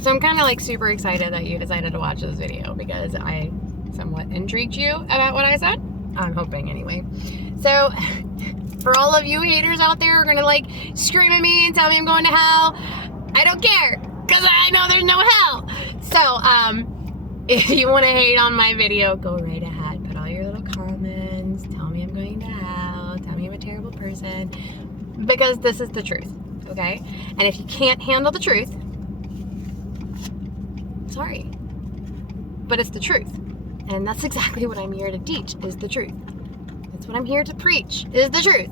So I'm kind of like super excited that you decided to watch this video because I somewhat intrigued you about what I said. I'm hoping anyway. So for all of you haters out there who are gonna like scream at me and tell me I'm going to hell, I don't care because I know there's no hell. So if you want to hate on my video, go right ahead. Put all your little comments. Tell me I'm going to hell. Tell me I'm a terrible person. Because this is the truth, okay? And if you can't handle the truth, sorry, but it's the truth. And that's exactly what I'm here to teach, is the truth. That's what I'm here to preach, is the truth.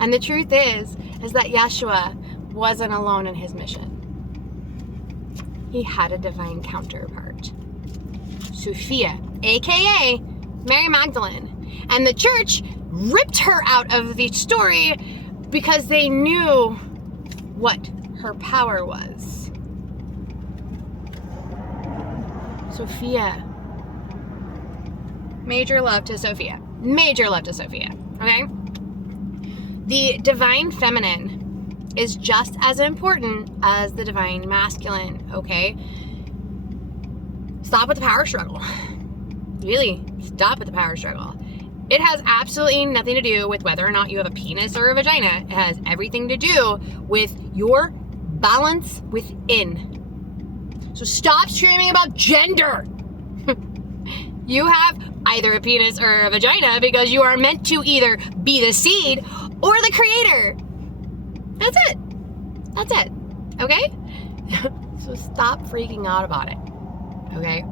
And the truth is that Yeshua wasn't alone in his mission. He had a divine counterpart, Sophia, aka Mary Magdalene. And the church ripped her out of the story because they knew what her power was. Sophia. Major love to Sophia. Major love to Sophia. Okay? The divine feminine is just as important as the divine masculine. Okay? Stop with the power struggle. Really, stop with the power struggle. It has absolutely nothing to do with whether or not you have a penis or a vagina. It has everything to do with your balance within. So stop screaming about gender. You have either a penis or a vagina because you are meant to either be the seed or the creator. That's it. That's it. Okay? So stop freaking out about it. Okay?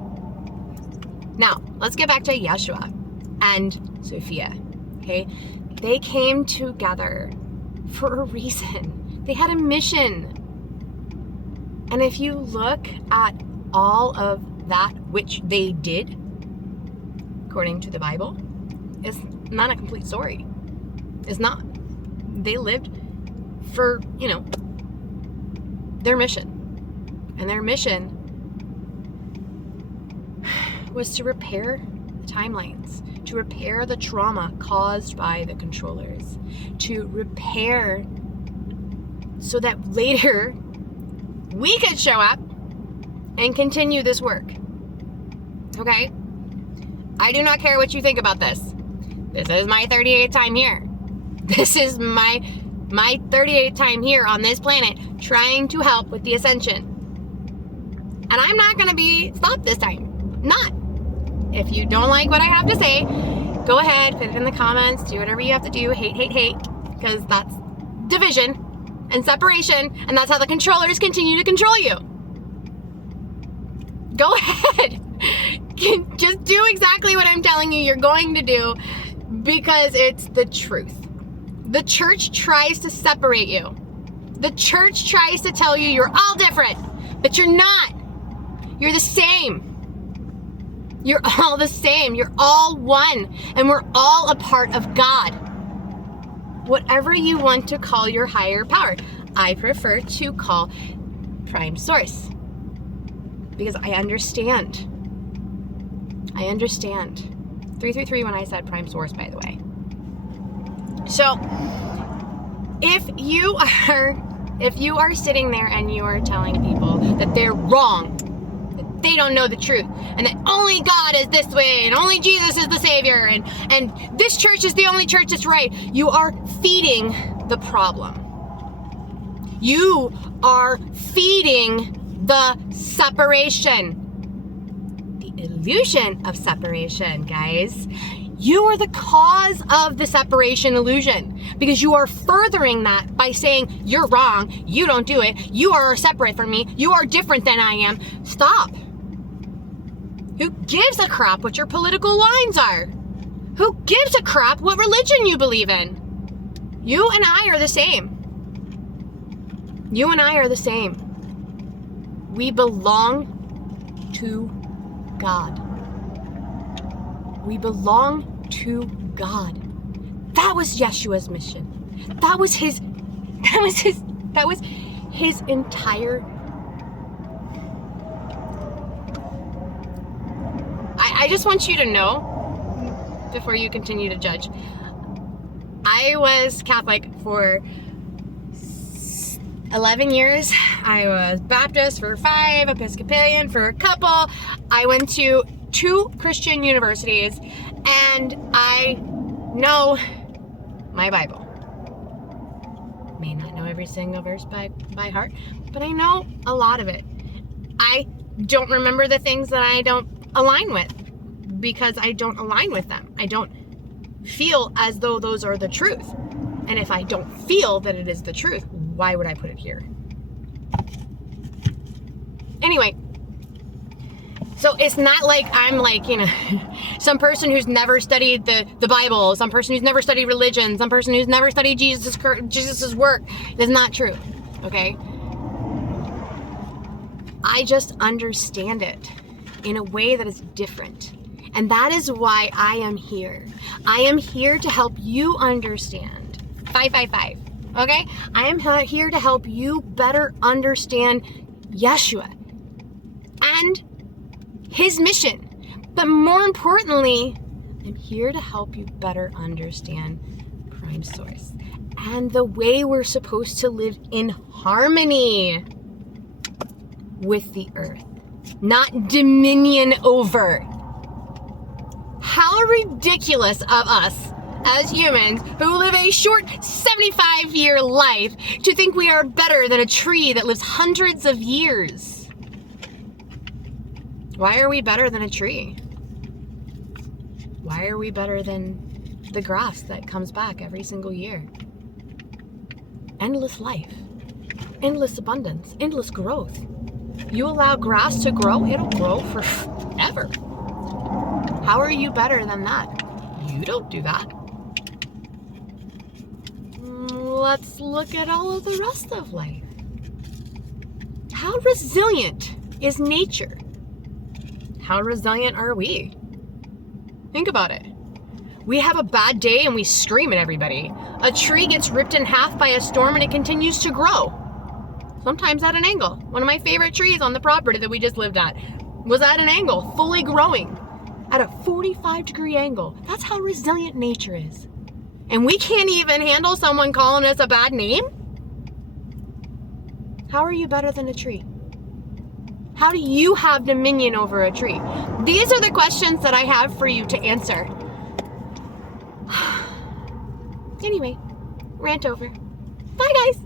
Now, let's get back to Yeshua and Sophia. Okay? They came together for a reason. They had a mission. And if you look at all of that which they did, according to the Bible, it's not a complete story. It's not. They lived for, their mission. And their mission was to repair the timelines, to repair the trauma caused by the controllers, to repair so that later we could show up and continue this work. Okay? I do not care what you think about this. This is my 38th time here. This is my 38th time here on this planet trying to help with the ascension. And I'm not going to be stopped this time. Not. If you don't like what I have to say, go ahead, put it in the comments, do whatever you have to do. Hate, because that's division and separation, and that's how the controllers continue to control you. Go ahead. Just do exactly what I'm telling you you're going to do because it's the truth. The church tries to separate you. The church tries to tell you you're all different, but you're not. You're the same. You're all the same. You're all one, and we're all a part of God. Whatever you want to call your higher power. I prefer to call Prime Source because I understand. 333 when I said Prime Source, by the way. So if you are sitting there and you are telling people that they're wrong, that they don't know the truth, and that only God is this way, and only Jesus is the Savior, and this church is the only church that's right, you are feeding the problem. You are feeding the separation. Illusion of separation, guys. You are the cause of the separation illusion because you are furthering that by saying you're wrong, you don't do it, you are separate from me, you are different than I am. Stop. Who gives a crap what your political lines are? Who gives a crap what religion you believe in? You and I are the same. You and I are the same. We belong to God. We belong to God. That was Yeshua's mission. That was his entire. I just want you to know, before you continue to judge, I was Catholic for 11 years. I was Baptist for 5, Episcopalian for a couple. I went to 2 Christian universities, and I know my Bible. May not know every single verse by heart, but I know a lot of it. I don't remember the things that I don't align with because I don't align with them. I don't feel as though those are the truth. And if I don't feel that it is the truth, why would I put it here? Anyway, so it's not like I'm like, some person who's never studied the Bible, some person who's never studied religion, some person who's never studied Jesus's work. That's not true, okay? I just understand it in a way that is different. And that is why I am here. I am here to help you understand. 555, okay? I am here to help you better understand Yeshua and his mission. But more importantly, I'm here to help you better understand Prime Source and the way we're supposed to live in harmony with the earth, not dominion over. How ridiculous of us as humans who live a short 75-year life to think we are better than a tree that lives hundreds of years. Why are we better than a tree? Why are we better than the grass that comes back every single year? Endless life, endless abundance, endless growth. You allow grass to grow, it'll grow forever. How are you better than that? You don't do that. Let's look at all of the rest of life. How resilient is nature? How resilient are we? Think about it. We have a bad day and we scream at everybody. A tree gets ripped in half by a storm and it continues to grow. Sometimes at an angle. One of my favorite trees on the property that we just lived at was at an angle, fully growing at a 45-degree angle. That's how resilient nature is. And we can't even handle someone calling us a bad name? How are you better than a tree? How do you have dominion over a tree? These are the questions that I have for you to answer. Anyway, rant over. Bye, guys.